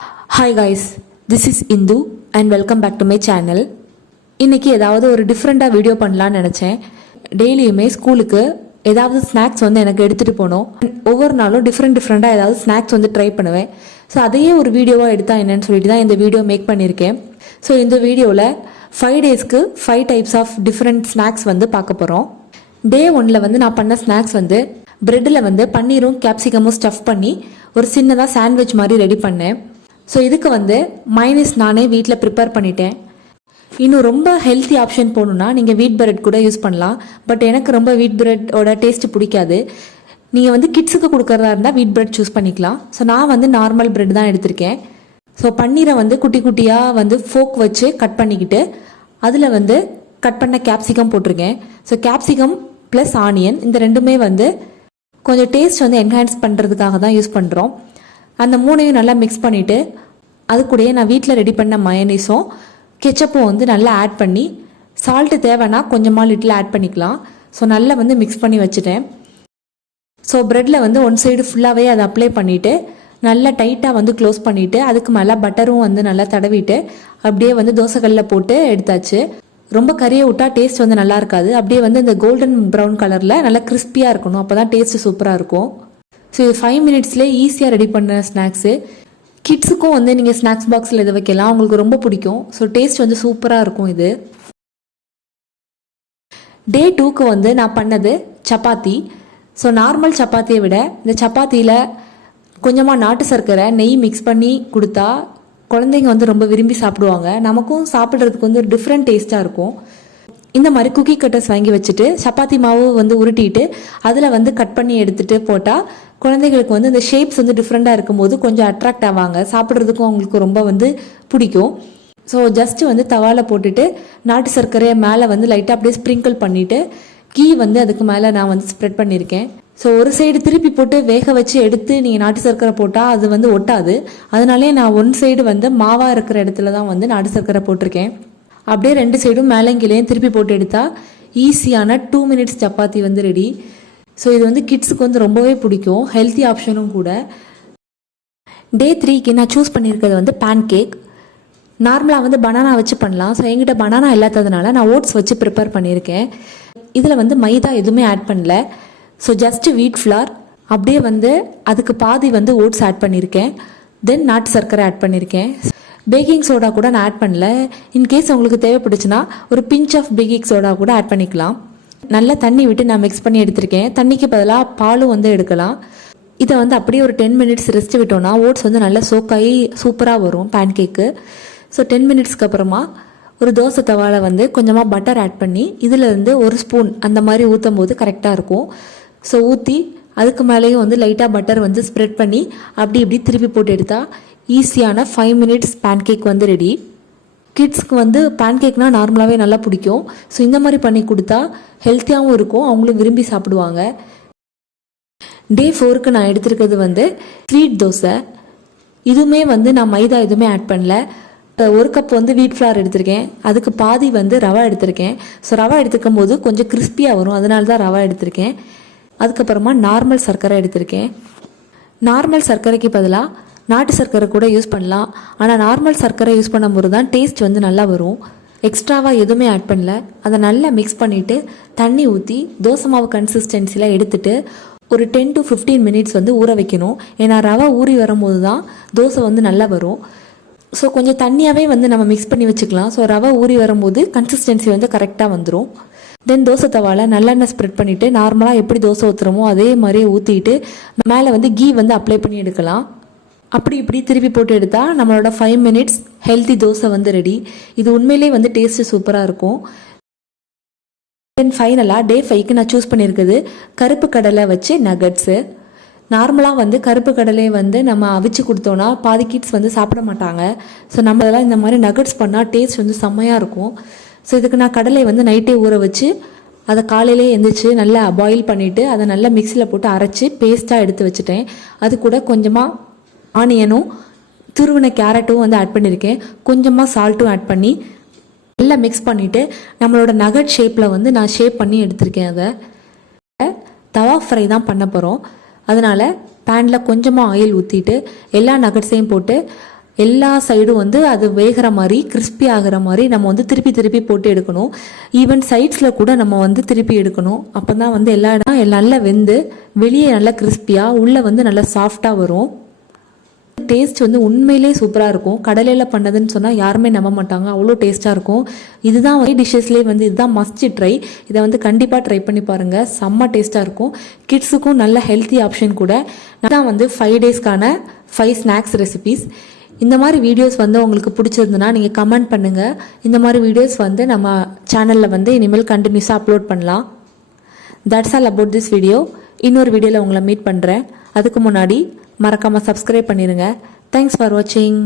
Hi guys, this is Indu and welcome back to my channel. இன்னைக்கு ஏதாவது ஒரு டிஃப்ரெண்ட்டாக வீடியோ பண்ணலான்னு நினச்சேன். டெய்லியுமே ஸ்கூலுக்கு ஏதாவது ஸ்நாக்ஸ் வந்து எனக்கு எடுத்துகிட்டு போகணும். ஒவ்வொரு நாளும் டிஃப்ரெண்ட்டாக ஏதாவது ஸ்நாக்ஸ் வந்து ட்ரை பண்ணுவேன். ஸோ அதையே ஒரு வீடியோவாக எடுத்தால் என்னன்னு சொல்லிட்டு தான் இந்த வீடியோ மேக் பண்ணியிருக்கேன். ஸோ இந்த வீடியோவில் 5 டேஸ்க்கு 5 டைப்ஸ் ஆஃப் டிஃப்ரெண்ட் ஸ்நாக்ஸ் வந்து பார்க்க போகிறோம். டே 1ல் வந்து நான் பண்ண ஸ்நாக்ஸ் வந்து பிரெட்டில் வந்து பன்னீரும் கேப்சிகமும் ஸ்டஃப் பண்ணி ஒரு சின்னதாக சாண்ட்விச் மாதிரி ரெடி பண்ணேன். ஸோ இதுக்கு வந்து மைனஸ் நானே வீட்டில் ப்ரிப்பேர் பண்ணிட்டேன். இன்னும் ரொம்ப ஹெல்த்தி ஆப்ஷன் போகணுன்னா நீங்கள் வீட் பிரெட் கூட யூஸ் பண்ணலாம். பட் எனக்கு ரொம்ப வீட் பிரெட்டோட டேஸ்ட்டு பிடிக்காது. நீங்கள் வந்து கிட்ஸுக்கு கொடுக்குறதா இருந்தால் வீட் பிரெட் சூஸ் பண்ணிக்கலாம். ஸோ நான் வந்து நார்மல் பிரெட் தான் எடுத்திருக்கேன். ஸோ பன்னீரை வந்து குட்டி குட்டியாக வந்து ஃபோக் வச்சு கட் பண்ணிக்கிட்டு அதில் வந்து கட் பண்ண கேப்சிகம் போட்டிருக்கேன். ஸோ கேப்சிகம் ப்ளஸ் ஆனியன் இந்த ரெண்டுமே வந்து கொஞ்சம் டேஸ்ட் வந்து என்ஹான்ஸ் பண்ணுறதுக்காக தான் யூஸ் பண்ணுறோம். அந்த மூணையும் நல்லா மிக்ஸ் பண்ணிவிட்டு அது கூடயே நான் வீட்டில் ரெடி பண்ண மயனீஸும் கெச்சப்பும் வந்து நல்லா ஆட் பண்ணி சால்ட்டு தேவைன்னா கொஞ்சமாக லிட்டில் ஆட் பண்ணிக்கலாம். ஸோ நல்லா வந்து மிக்ஸ் பண்ணி வச்சுட்டேன். ஸோ ப்ரெட்டில் வந்து ஒன் சைடு ஃபுல்லாகவே அதை அப்ளை பண்ணிவிட்டு நல்லா டைட்டாக வந்து க்ளோஸ் பண்ணிவிட்டு அதுக்கு மேலே பட்டரும் வந்து நல்லா தடவிட்டு அப்படியே வந்து தோசைக்கல்லில் போட்டு எடுத்தாச்சு. ரொம்ப கறியை விட்டால் டேஸ்ட் வந்து நல்லா இருக்காது. அப்படியே வந்து இந்த கோல்டன் ப்ரௌன் கலரில் நல்லா கிறிஸ்பியாக இருக்கணும். அப்போ தான் டேஸ்ட்டு சூப்பராக இருக்கும். ஸோ இது 5 மினிட்ஸ்லேயே ஈஸியாக ரெடி பண்ண ஸ்நாக்ஸு. கிட்ஸுக்கும் வந்து நீங்கள் ஸ்நாக்ஸ் பாக்ஸில் இதை வைக்கலாம், அவங்களுக்கு ரொம்ப பிடிக்கும். ஸோ டேஸ்ட் வந்து சூப்பராக இருக்கும் இது. டே 2க்கு வந்து நான் பண்ணது சப்பாத்தி. ஸோ நார்மல் சப்பாத்தியை விட இந்த சப்பாத்தியில் கொஞ்சமாக நாட்டு சர்க்கரை நெய் மிக்ஸ் பண்ணி கொடுத்தா குழந்தைங்க வந்து ரொம்ப விரும்பி சாப்பிடுவாங்க. நமக்கும் சாப்பிட்றதுக்கு வந்து ஒரு டிஃப்ரெண்ட் டேஸ்ட்டாக இருக்கும். இந்த மாதிரி குக்கி கட்டர்ஸ் வாங்கி வச்சுட்டு சப்பாத்தி மாவு வந்து உருட்டிட்டு அதில் வந்து கட் பண்ணி எடுத்துகிட்டு போட்டால் குழந்தைகளுக்கு வந்து இந்த ஷேப்ஸ் வந்து டிஃப்ரெண்ட்டாக இருக்கும்போது கொஞ்சம் அட்ராக்ட் ஆவாங்க, சாப்பிட்றதுக்கும் அவங்களுக்கு ரொம்ப வந்து பிடிக்கும். ஸோ ஜஸ்ட்டு வந்து தவாவில் போட்டுட்டு நாட்டு சர்க்கரையை மேலே வந்து லைட்டாக அப்படியே ஸ்ப்ரிங்கிள் பண்ணிவிட்டு கீ வந்து அதுக்கு மேலே நான் வந்து ஸ்ப்ரெட் பண்ணியிருக்கேன். ஸோ ஒரு சைடு திருப்பி போட்டு வேக வச்சு எடுத்து நீங்கள் நாட்டு சர்க்கரை போட்டால் அது வந்து ஒட்டாது. அதனாலே நான் ஒன் சைடு வந்து மாவாக இருக்கிற இடத்துல தான் வந்து நாட்டு சர்க்கரை போட்டிருக்கேன். அப்படியே 2 சைடும் மேலேங்கிலையும் திருப்பி போட்டு எடுத்தால் ஈஸியான 2 மினிட்ஸ் சப்பாத்தி வந்து ரெடி. ஸோ இது வந்து கிட்ஸுக்கு வந்து ரொம்பவே பிடிக்கும், ஹெல்த்தி ஆப்ஷனும் கூட. டே 3க்கு நான் சூஸ் பண்ணியிருக்கிறது வந்து பேன் கேக். நார்மலாக வந்து பனானா வச்சு பண்ணலாம். ஸோ என்கிட்ட பனானா இல்லாததுனால நான் ஓட்ஸ் வச்சு ப்ரிப்பேர் பண்ணியிருக்கேன். இதில் வந்து மைதா எதுவுமே ஆட் பண்ணல. ஸோ ஜஸ்ட்டு வீட் ஃப்ளார், அப்படியே வந்து அதுக்கு பாதி வந்து ஓட்ஸ் ஆட் பண்ணியிருக்கேன். தென் நாட்டு சர்க்கரை ஆட் பண்ணியிருக்கேன். பேக்கிங் சோடா கூட நான் ஆட் பண்ணல. இன்கேஸ் உங்களுக்கு தேவைப்படுச்சுன்னா ஒரு பிஞ்ச் ஆஃப் பேக்கிங் சோடா கூட ஆட் பண்ணிக்கலாம். நல்லா தண்ணி விட்டு நான் மிக்ஸ் பண்ணி எடுத்திருக்கேன். தண்ணிக்கு பதிலாக பாலும் வந்து எடுக்கலாம். இதை வந்து அப்படியே ஒரு 10 மினிட்ஸ் ரெஸ்ட் விட்டோம்னா ஓட்ஸ் வந்து நல்லா சோக்காகி சூப்பராக வரும் பேன் கேக்கு. ஸோ 10 மினிட்ஸ்க்கு அப்புறமா ஒரு தோசை தவாவில் வந்து கொஞ்சமாக பட்டர் ஆட் பண்ணி இதில் இருந்து ஒரு ஸ்பூன் அந்த மாதிரி ஊற்றும் போது கரெக்டாக இருக்கும். ஸோ ஊற்றி அதுக்கு மேலேயும் வந்து லைட்டாக பட்டர் வந்து ஸ்ப்ரெட் பண்ணி அப்படி இப்படி திருப்பி போட்டு எடுத்தால் ஈஸியான 5 மினிட்ஸ் பேன் கேக் வந்து ரெடி. கிட்ஸ்க்கு வந்து பேன் கேக்னால் நார்மலாகவே நல்லா பிடிக்கும். ஸோ இந்த மாதிரி பண்ணி கொடுத்தா ஹெல்த்தியாகவும் இருக்கும், அவங்களும் விரும்பி சாப்பிடுவாங்க. டே 4க்கு நான் எடுத்திருக்கிறது வந்து ஸ்வீட் தோசை. இதுவுமே வந்து நான் மைதா எதுவுமே ஆட் பண்ணல. 1 கப் வந்து வீட் ஃப்ளார் எடுத்திருக்கேன், அதுக்கு பாதி வந்து ரவா எடுத்திருக்கேன். ஸோ ரவா எடுத்துக்கும் போது கொஞ்சம் கிறிஸ்பியாக வரும், அதனால தான் ரவா எடுத்திருக்கேன். அதுக்கப்புறமா நார்மல் சர்க்கரை எடுத்திருக்கேன். நார்மல் சர்க்கரைக்கு பதிலாக நாட்டு சர்க்கரை கூட யூஸ் பண்ணலாம். ஆனால் நார்மல் சர்க்கரை யூஸ் பண்ணும்போது தான் டேஸ்ட் வந்து நல்லா வரும். எக்ஸ்ட்ராவாக எதுவுமே ஆட் பண்ணல. அதை நல்லா மிக்ஸ் பண்ணிவிட்டு தண்ணி ஊற்றி தோசை மாவு கன்சிஸ்டன்சியில் எடுத்துகிட்டு ஒரு 10 to 15 மினிட்ஸ் வந்து ஊற வைக்கணும். ஏன்னா ரவை ஊறி வரும்போது தான் தோசை வந்து நல்லா வரும். ஸோ கொஞ்சம் தண்ணியாகவே வந்து நம்ம மிக்ஸ் பண்ணி வச்சுக்கலாம். ஸோ ரவை ஊறி வரும்போது கன்சிஸ்டன்சி வந்து கரெக்டாக வந்துடும். தென் தோசை தவாவில் நல்லெண்ணெய் ஸ்ப்ரெட் பண்ணிவிட்டு நார்மலாக எப்படி தோசை ஊற்றுறோமோ அதே மாதிரியே ஊற்றிட்டு மேலே வந்து கீ வந்து அப்ளை பண்ணி எடுக்கலாம். அப்படி இப்படி திருப்பி போட்டு எடுத்தால் நம்மளோட 5 மினிட்ஸ் ஹெல்த்தி தோசை வந்து ரெடி. இது உண்மையிலே வந்து டேஸ்ட்டு சூப்பராக இருக்கும். தென் ஃபைனலாக டே 5க்கு நான் சூஸ் பண்ணியிருக்குது கருப்பு கடலை வச்சு நகட்ஸு. நார்மலாக வந்து கருப்பு கடலையை வந்து நம்ம அவிச்சு கொடுத்தோன்னா பாதி கிட்ஸ் வந்து சாப்பிட மாட்டாங்க. ஸோ நம்ம இதெல்லாம் இந்த மாதிரி நகட்ஸ் பண்ணால் டேஸ்ட் வந்து செம்மையாக இருக்கும். ஸோ இதுக்கு நான் கடலையை வந்து நைட்டே ஊற வச்சு அதை காலையிலே எழுந்திரிச்சு நல்லா பாயில் பண்ணிவிட்டு அதை நல்லா மிக்சியில் போட்டு அரைச்சி பேஸ்ட்டாக எடுத்து வச்சுட்டேன். அது கூட கொஞ்சமாக ஆனியனும் துருவின கேரட்டும் வந்து ஆட் பண்ணியிருக்கேன். கொஞ்சமாக சால்ட்டும் ஆட் பண்ணி நல்லா மிக்ஸ் பண்ணிவிட்டு நம்மளோட நகட் ஷேப்பில் வந்து நான் ஷேப் பண்ணி எடுத்திருக்கேன். அதை தவா ஃப்ரை தான் பண்ண போகிறோம். அதனால் பேனில் கொஞ்சமாக ஆயில் ஊற்றிட்டு எல்லா நகட்ஸையும் போட்டு எல்லா சைடும் வந்து அது வேகிற மாதிரி கிறிஸ்பி ஆகிற மாதிரி நம்ம வந்து திருப்பி திருப்பி போட்டு எடுக்கணும். ஈவன் சைட்ஸில் கூட நம்ம வந்து திருப்பி எடுக்கணும். அப்போ தான் வந்து எல்லா இடம் நல்லா வெந்து வெளியே நல்லா கிறிஸ்பியாக உள்ளே வந்து நல்லா சாஃப்டாக வரும். டேஸ்ட் வந்து உண்மையிலே சூப்பராக இருக்கும். கடலையில் பண்ணதுன்னு சொன்னால் யாருமே நம்ப மாட்டாங்க, அவ்வளோ டேஸ்ட்டாக இருக்கும். இதுதான் வந்து டிஷ்ஷஸ்லேயே வந்து இதுதான் மஸ்ட் ட்ரை. இதை வந்து கண்டிப்பாக ட்ரை பண்ணி பாருங்கள், செம்ம டேஸ்ட்டாக இருக்கும். கிட்ஸுக்கும் நல்ல ஹெல்த்தி ஆப்ஷன் கூட. தான் வந்து 5 டேஸ்க்கான 5 ஸ்நாக்ஸ் ரெசிபீஸ். இந்த மாதிரி வீடியோஸ் வந்து உங்களுக்கு பிடிச்சிருந்துன்னா நீங்கள் கமெண்ட் பண்ணுங்கள். இந்த மாதிரி வீடியோஸ் வந்து நம்ம சேனலில் வந்து இனிமேல் கண்டினியூஸாக அப்லோட் பண்ணலாம். That's all about this video. இன்னொரு வீடியோவில் உங்களை மீட் பண்ணுறேன். அதுக்கு முன்னாடி மறக்காமல் சப்ஸ்கிரைப் பண்ணிடுங்க. தேங்க்ஸ் ஃபார் வாட்சிங்.